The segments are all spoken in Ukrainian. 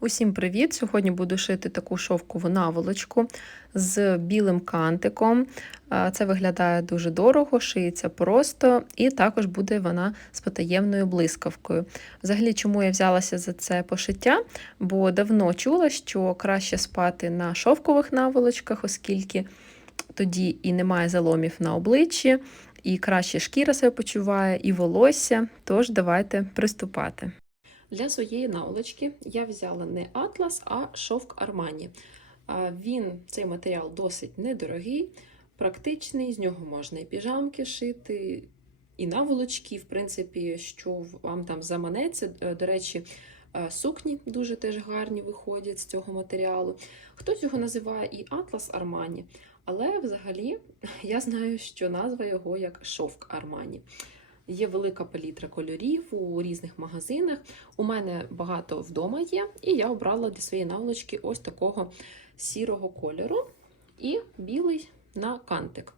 Усім привіт! Сьогодні буду шити таку шовкову наволочку з білим кантиком. Це виглядає дуже дорого, шиється просто, і також буде вона з потаємною блискавкою. Взагалі, чому я взялася за це пошиття? Бо давно чула, що краще спати на шовкових наволочках, оскільки тоді і немає заломів на обличчі, і краще шкіра себе почуває, і волосся. Тож давайте приступати. Для своєї наволочки я взяла не атлас, а шовк Армані. Він, цей матеріал досить недорогий, практичний, з нього можна і піжамки шити, і наволочки, в принципі, що вам там заманеться. Е, До речі, е, сукні дуже теж гарні виходять з цього матеріалу. Хтось його називає і Атлас Армані, але взагалі я знаю, що назва його як шовк Армані. Є велика палітра кольорів у різних магазинах. У мене багато вдома є, і я обрала для своєї наволочки ось такого сірого кольору і білий на кантик.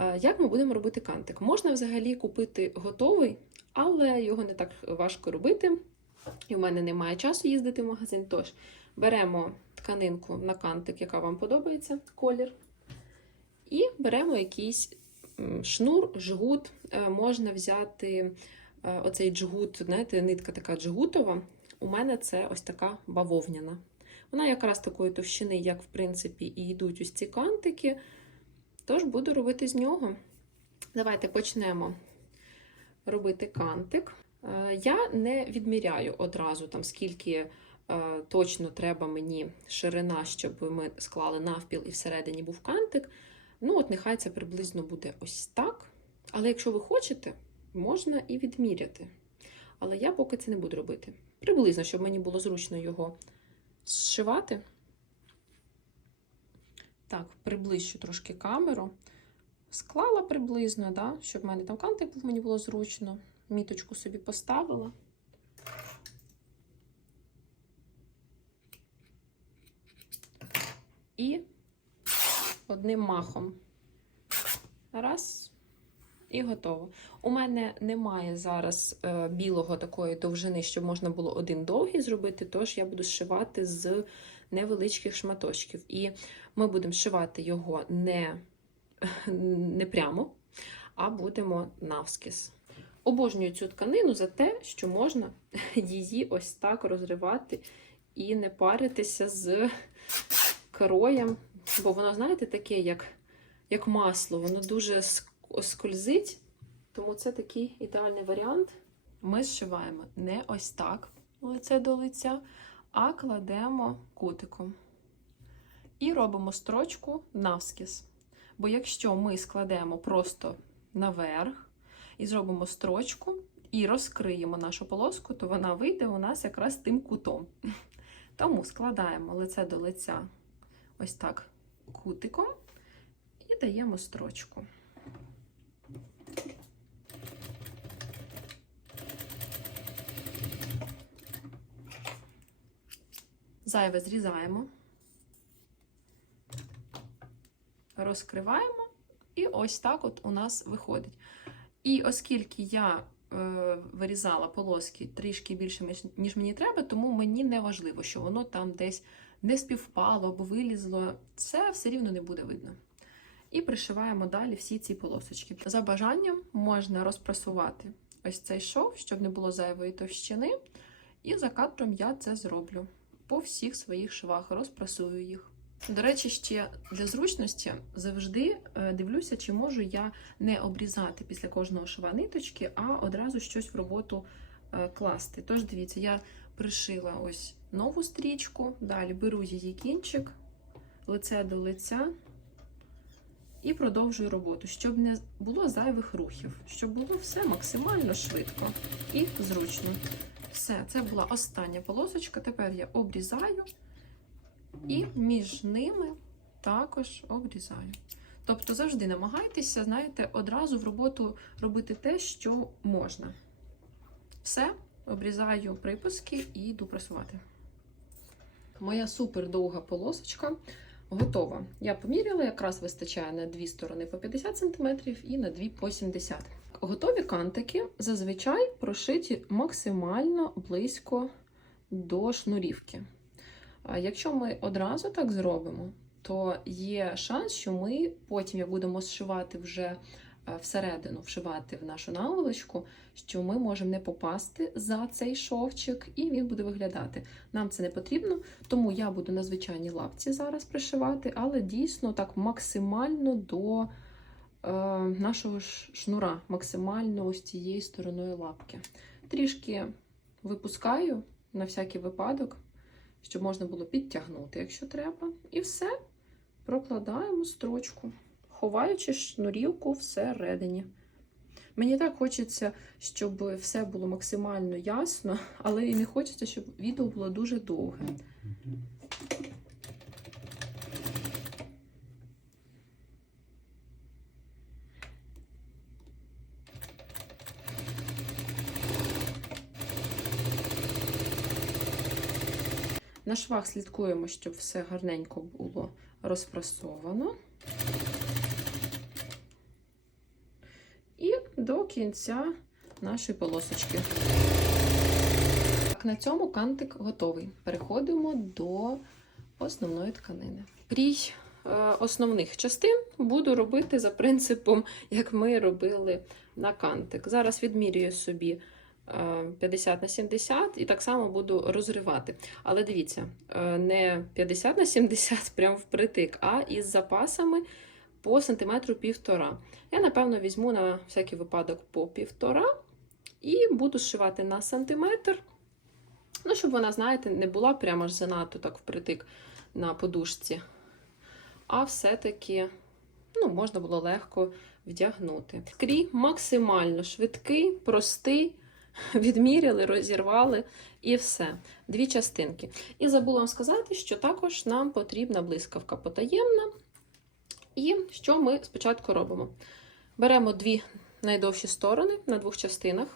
Е, Як ми будемо робити кантик? Можна взагалі купити готовий, але його не так важко робити. І в мене немає часу їздити в магазин. Тож беремо тканинку на кантик, яка вам подобається, колір, і беремо якийсь шнур, жгут. Е, Можна взяти е, оцей джгут, знаєте, нитка така джгутова. У мене це ось така бавовняна. Вона якраз такої товщини, як в принципі, і йдуть ось ці кантики. Тож буду робити з нього. Давайте почнемо робити кантик. Е, Я не відміряю одразу, там, скільки точно треба мені ширина, щоб ми склали навпіл і всередині був кантик. Ну, от нехай це приблизно буде ось так. Але якщо ви хочете, можна і відміряти. Але я поки це не буду робити. Приблизно, щоб мені було зручно його зшивати. Так, приближу трошки камеру. Склала приблизно, да, щоб в мене там кантик був, мені було зручно. Міточку собі поставила. І одним махом. Раз. І готово. У мене немає зараз е, білого такої довжини, щоб можна було один довгий зробити, тож я буду зшивати з невеличких шматочків. І ми будемо зшивати його не, не прямо, а будемо навскіз. Обожнюю цю тканину за те, що можна її ось так розривати і не паритися з кроєм, бо воно, знаєте, таке, як, як масло, воно дуже ск- скользить, тому це такий ідеальний варіант. Ми зшиваємо не ось так лице до лиця, а кладемо кутиком. І робимо строчку навскіз. Бо якщо ми складемо просто наверх і зробимо строчку, і розкриємо нашу полоску, то вона вийде у нас якраз тим кутом. Тому складаємо лице до лиця ось так кутиком і даємо строчку. Зайве зрізаємо, розкриваємо, і ось так от у нас виходить. І оскільки я е, вирізала полоски трішки більше, ніж- мені треба, тому мені не важливо, що воно там десь не співпало або вилізло. Це все рівно не буде видно. І пришиваємо далі всі ці полосочки. За бажанням можна розпрасувати ось цей шов, щоб не було зайвої товщини. І за кадром я це зроблю по всіх своїх швах, розпрасую їх. До речі, ще для зручності завжди е, дивлюся, чи можу я не обрізати після кожного шва ниточки, а одразу щось в роботу е, класти. Тож дивіться, я пришила ось нову стрічку, далі беру її кінчик, лице до лиця і продовжую роботу, щоб не було зайвих рухів, щоб було все максимально швидко і зручно. Все, це була остання полосочка. Тепер я обрізаю і між ними також обрізаю. Тобто завжди намагайтеся, знаєте, одразу в роботу робити те, що можна. Все, обрізаю припуски і йду прасувати. Моя супер довга полосочка готова. Я поміряла, якраз вистачає на дві сторони по 50 см і на дві по 70 Готові кантики зазвичай прошиті максимально близько до шнурівки. Якщо ми одразу так зробимо, то є шанс, що ми потім, як будемо зшивати вже всередину, вшивати в нашу наволочку, що ми можемо не попасти за цей шовчик, і він буде виглядати. Нам це не потрібно, тому я буду на звичайній лапці зараз пришивати, але дійсно так максимально до е, нашого шнура, максимально ось цією стороною лапки. Трішки випускаю на всякий випадок, щоб можна було підтягнути, якщо треба. І все, прокладаємо строчку, ховаючи шнурівку всередині. Мені так хочеться, щоб все було максимально ясно, але і не хочеться, щоб відео було дуже довге. На швах слідкуємо, щоб все гарненько було розпрасовано. І до кінця нашої полосочки. Так, на цьому кантик готовий. Переходимо до основної тканини. Крій е, основних частин буду робити за принципом, як ми робили на кантик. Зараз відмірюю собі е, 50 на 70 і так само буду розривати. Але дивіться, е, не 50 на 70 прям впритик, а із запасами по сантиметру півтора. Я, напевно, візьму на всякий випадок по півтора і буду зшивати на сантиметр. Ну, щоб вона, знаєте, не була прямо ж занадто так впритик на подушці. А все-таки ну, можна було легко вдягнути. Крій максимально швидкий, простий. Відміряли, розірвали і все. Дві частинки. І забула вам сказати, що також нам потрібна блискавка потаємна. І що ми спочатку робимо? Беремо дві найдовші сторони на двох частинах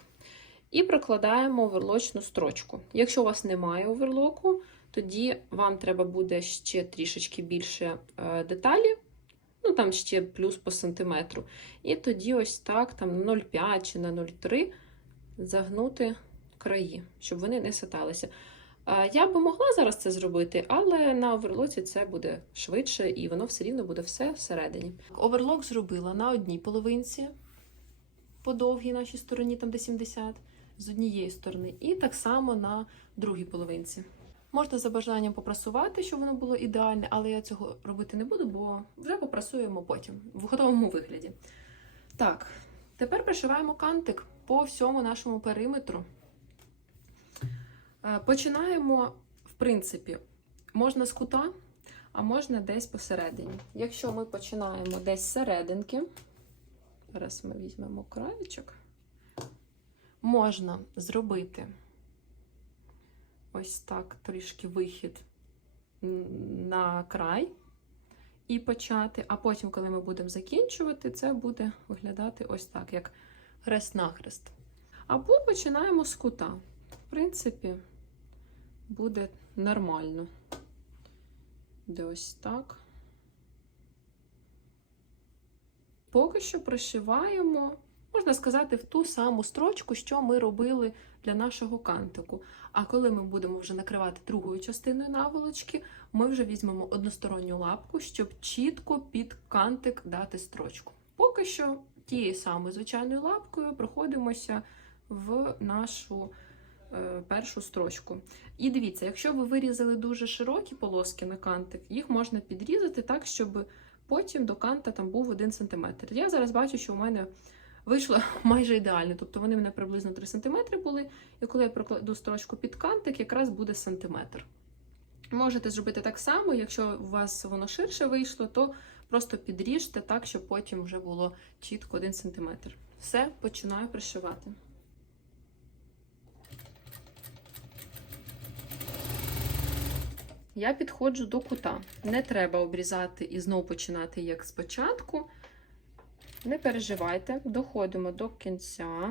і прокладаємо оверлочну строчку. Якщо у вас немає оверлоку, тоді вам треба буде ще трішечки більше е, деталі, ну там ще плюс по сантиметру. І тоді ось так, там на 0,5 чи на 0,3 загнути краї, щоб вони не саталися. Я би могла зараз це зробити, але на оверлоці це буде швидше і воно все рівно буде все всередині. Оверлок зробила на одній половинці, по довгій нашій стороні, там де 70, з однієї сторони, і так само на другій половинці. Можна за бажанням попрасувати, щоб воно було ідеальне, але я цього робити не буду, бо вже попрасуємо потім в готовому вигляді. Так, тепер пришиваємо кантик по всьому нашому периметру. Е, Починаємо, в принципі, можна з кута, а можна десь посередині. Якщо ми починаємо десь серединки, зараз ми візьмемо краєчок, можна зробити ось так трішки вихід на край і почати, а потім, коли ми будемо закінчувати, це буде виглядати ось так, як хрест-нахрест. Або починаємо з кута. В принципі, буде нормально. Де так. Поки що пришиваємо, можна сказати, в ту саму строчку, що ми робили для нашого кантику. А коли ми будемо вже накривати другою частиною наволочки, ми вже візьмемо односторонню лапку, щоб чітко під кантик дати строчку. Поки що тією самою звичайною лапкою проходимося в нашу першу строчку. І дивіться, якщо ви вирізали дуже широкі полоски на кантик, їх можна підрізати так, щоб потім до канта там був 1 см. Я зараз бачу, що у мене вийшло майже ідеально. Тобто вони в мене приблизно 3 см були, і коли я прокладу строчку під кантик, якраз буде сантиметр. Можете зробити так само, якщо у вас воно ширше вийшло, то просто підріжте так, щоб потім вже було чітко 1 см. Все, починаю пришивати. Я підходжу до кута. Не треба обрізати і знову починати як спочатку. Не переживайте, доходимо до кінця.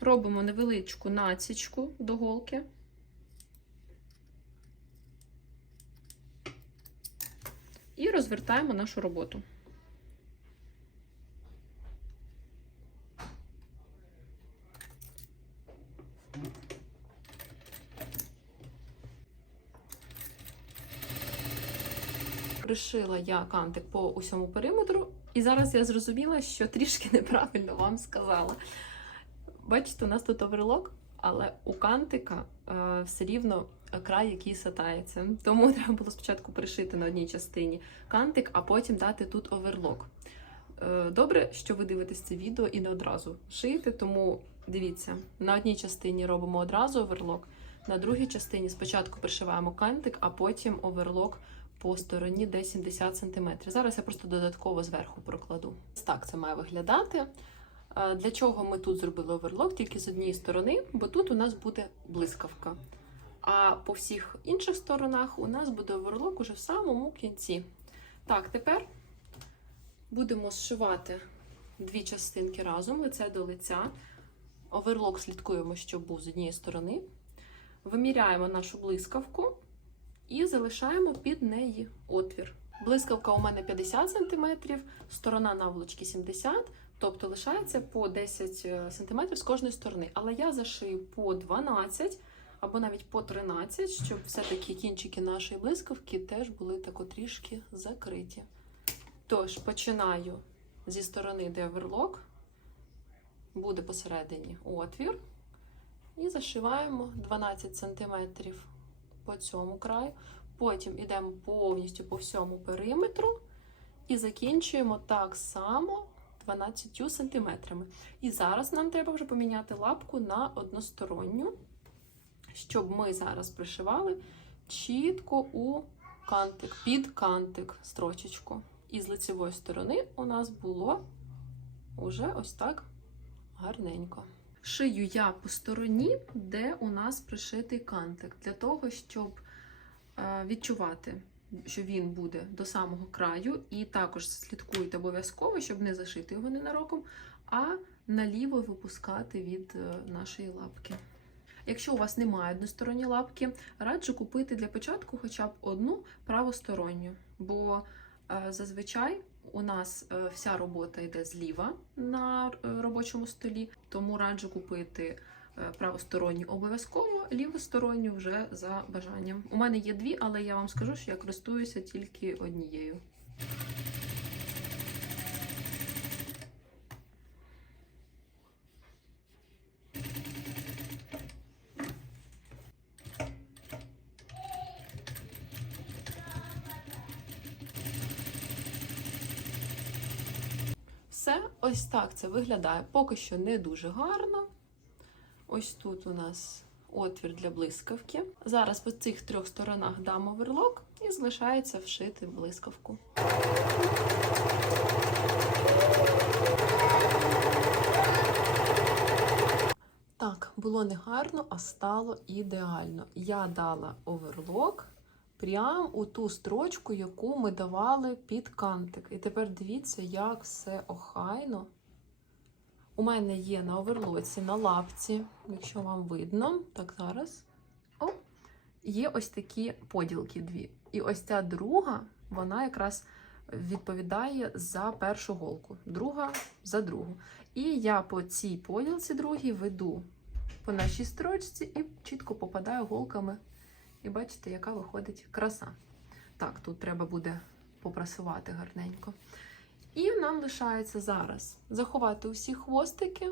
Робимо невеличку націчку до голки. І розвертаємо нашу роботу. Пришила я кантик по усьому периметру, і зараз я зрозуміла, що трішки неправильно вам сказала. Бачите, у нас тут оверлок, але у кантика е, все рівно край, який сатається. Тому треба було спочатку пришити на одній частині кантик, а потім дати тут оверлок. Е, Добре, що ви дивитесь це відео і не одразу шиєте, тому дивіться, на одній частині робимо одразу оверлок, на другій частині спочатку пришиваємо кантик, а потім оверлок по стороні десь 70 см. Зараз я просто додатково зверху прокладу. Так це має виглядати. Е, Для чого ми тут зробили оверлок тільки з однієї сторони, бо тут у нас буде блискавка. А по всіх інших сторонах у нас буде оверлок уже в самому кінці. Так, тепер будемо зшивати дві частинки разом, лице до лиця. Оверлок слідкуємо, щоб був з однієї сторони. Виміряємо нашу блискавку і залишаємо під неї отвір. Блискавка у мене 50 см, сторона наволочки 70 тобто лишається по 10 см з кожної сторони. Але я зашию по 12 або навіть по 13, щоб все-таки кінчики нашої блискавки теж були тако трішки закриті. Тож, починаю зі сторони, де оверлок, буде посередині отвір. І зашиваємо 12 см по цьому краю. Потім йдемо повністю по всьому периметру і закінчуємо так само 12 см. І зараз нам треба вже поміняти лапку на односторонню, щоб ми зараз пришивали чітко у кантик, під кантик строчечку. І з лицевої сторони у нас було уже ось так гарненько. Шию я по стороні, де у нас пришитий кантик, для того, щоб е, відчувати, що він буде до самого краю, і також слідкуйте обов'язково, щоб не зашити його ненароком, а наліво випускати від е, нашої лапки. Якщо у вас немає односторонньої лапки, раджу купити для початку хоча б одну правосторонню, бо е, зазвичай у нас е, вся робота йде зліва на е, робочому столі, тому раджу купити е, правосторонню обов'язково, лівосторонню вже за бажанням. У мене є дві, але я вам скажу, що я користуюся тільки однією. Все, ось так це виглядає. Поки що не дуже гарно. Ось тут у нас отвір для блискавки. Зараз по цих трьох сторонах дам оверлок і залишається вшити блискавку. Так, було не гарно, а стало ідеально. Я дала оверлок прямо у ту строчку, яку ми давали під кантик. І тепер дивіться, як все охайно. У мене є на оверлоці, на лапці, якщо вам видно, так зараз. О, є ось такі поділки дві. І ось ця друга, вона якраз відповідає за першу голку, друга за другу. І я по цій поділці другій веду по нашій строчці і чітко попадаю голками. І бачите, яка виходить краса. Так, тут треба буде попрасувати гарненько. І нам лишається зараз заховати усі хвостики.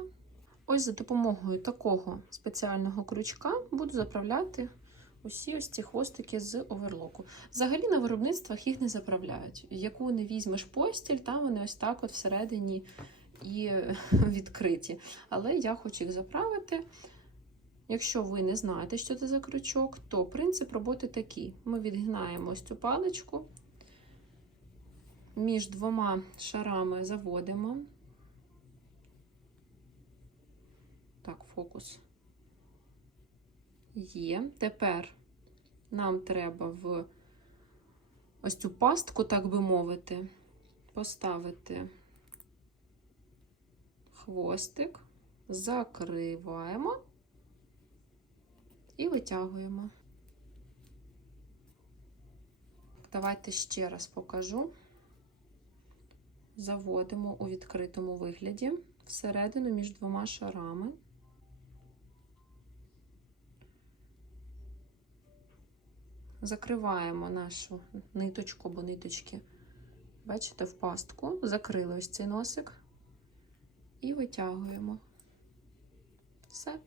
Ось за допомогою такого спеціального крючка буду заправляти усі ось ці хвостики з оверлоку. Взагалі на виробництвах їх не заправляють. Яку не візьмеш постіль, там вони ось так от всередині і відкриті. Але я хочу їх заправити. Якщо ви не знаєте, що це за крючок, то принцип роботи такий: ми відгинаємо ось цю паличку, між двома шарами заводимо. Так, фокус є. Тепер нам треба в ось цю пастку, так би мовити, поставити хвостик, закриваємо і витягуємо. Давайте ще раз покажу. Заводимо у відкритому вигляді всередину між двома шарами. закриваємо нашу ниточку або ниточки. Бачите, в пастку, закрили ось цей носик і витягуємо. Все,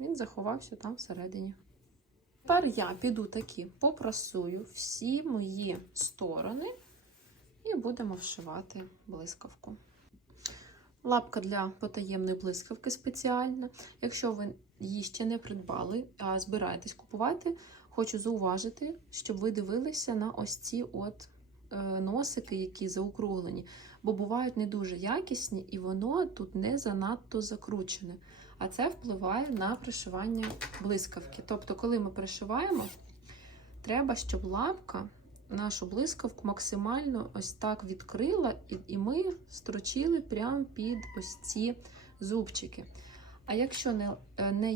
він заховався там всередині. Тепер я піду таки попрасую всі мої сторони і будемо вшивати блискавку. Лапка для потаємної блискавки спеціальна. Якщо ви її ще не придбали, а збираєтесь купувати, хочу зауважити, щоб ви дивилися на ось ці от е, носики, які заокруглені, бо бувають не дуже якісні, і воно тут не занадто закручене. А це впливає на пришивання блискавки. Тобто, коли ми пришиваємо, треба, щоб лапка нашу блискавку максимально ось так відкрила, і, ми строчили прямо під ось ці зубчики. А якщо не, е, не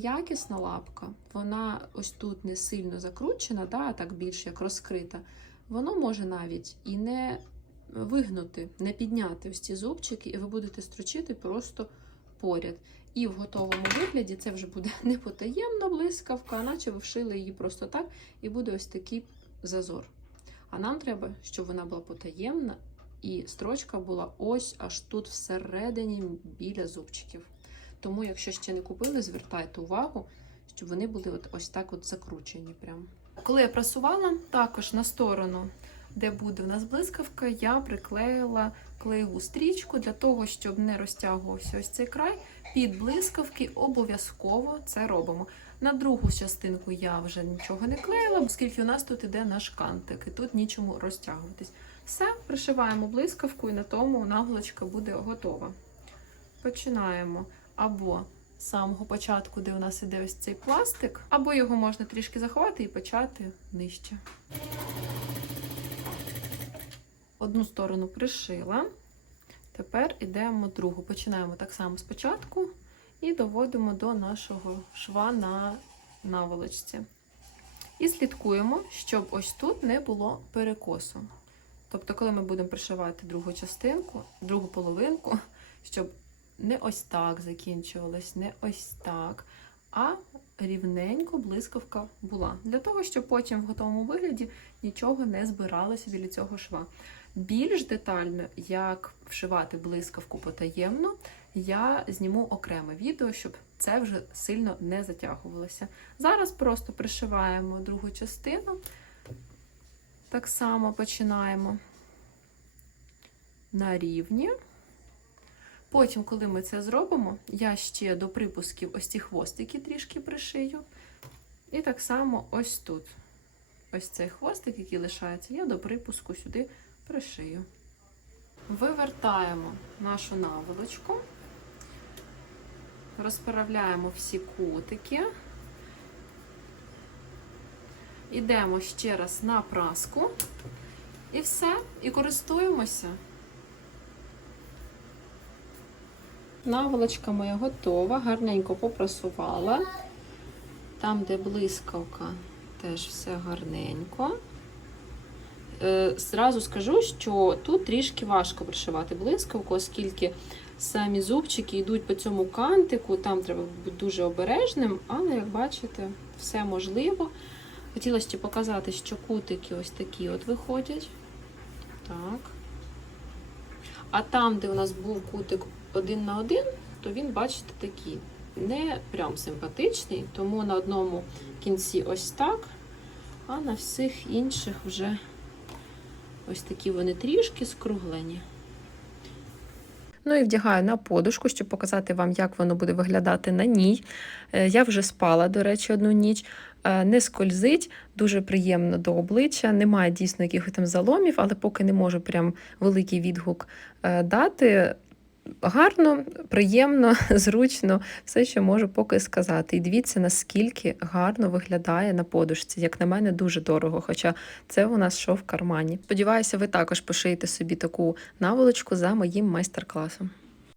лапка, вона ось тут не сильно закручена, да, а так більш як розкрита, воно може навіть і не вигнути, не підняти ось ці зубчики, і ви будете строчити просто поряд. І в готовому вигляді це вже буде не потаємна блискавка, а наче ви вшили її просто так, і буде ось такий зазор. А нам треба, щоб вона була потаємна, і строчка була ось аж тут всередині біля зубчиків. Тому, якщо ще не купили, звертайте увагу, щоб вони були от ось так от закручені. Прям. Коли я прасувала, також на сторону, де буде в нас блискавка, я приклеїла клеєву стрічку для того, щоб не розтягувався ось цей край. Під блискавки обов'язково це робимо. На другу частинку я вже нічого не клеїла, оскільки у нас тут іде наш кантик, і тут нічому розтягуватись. Все, пришиваємо блискавку, і на тому наволочка буде готова. Починаємо або з самого початку, де у нас іде ось цей пластик, або його можна трішки заховати і почати нижче. Одну сторону пришила. Тепер йдемо другу. Починаємо так само спочатку і доводимо до нашого шва на наволочці. І слідкуємо, щоб ось тут не було перекосу. Тобто, коли ми будемо пришивати другу частинку, другу половинку, щоб не ось так закінчувалось, не ось так, а рівненько блискавка була. Для того, щоб потім в готовому вигляді нічого не збиралося біля цього шва. Більш детально, як вшивати блискавку потаємно, я зніму окреме відео, щоб це вже сильно не затягувалося. Зараз просто пришиваємо другу частину. Так само починаємо на рівні. Потім, коли ми це зробимо, я ще до припусків ось ці хвостики трішки пришию. І так само ось тут. Ось цей хвостик, який лишається, я до припуску сюди пришию. Вивертаємо нашу наволочку, розправляємо всі кутики. Йдемо ще раз на праску. І все, і користуємося. Наволочка моя готова, гарненько попрасувала. Там, де блискавка, теж все гарненько. Е, Зразу скажу, що тут трішки важко пришивати блискавку, оскільки самі зубчики йдуть по цьому кантику, там треба бути дуже обережним, але, як бачите, все можливо. Хотіла ще показати, що кутики ось такі от виходять. Так. А там, де у нас був кутик один на один, то він, бачите, такий не прям симпатичний, тому на одному кінці ось так, а на всіх інших вже ось такі вони трішки скруглені. Ну і вдягаю на подушку, щоб показати вам, як воно буде виглядати на ній. Е, Я вже спала, до речі, одну ніч. Е, Не скользить, дуже приємно до обличчя. Немає дійсно якихось там заломів, але поки не можу прям великий відгук е, дати. Гарно, приємно, зручно, все, що можу поки сказати. І дивіться, наскільки гарно виглядає на подушці. Як на мене, дуже дорого, хоча це у нас що в кармані. Сподіваюся, ви також пошиєте собі таку наволочку за моїм майстер-класом.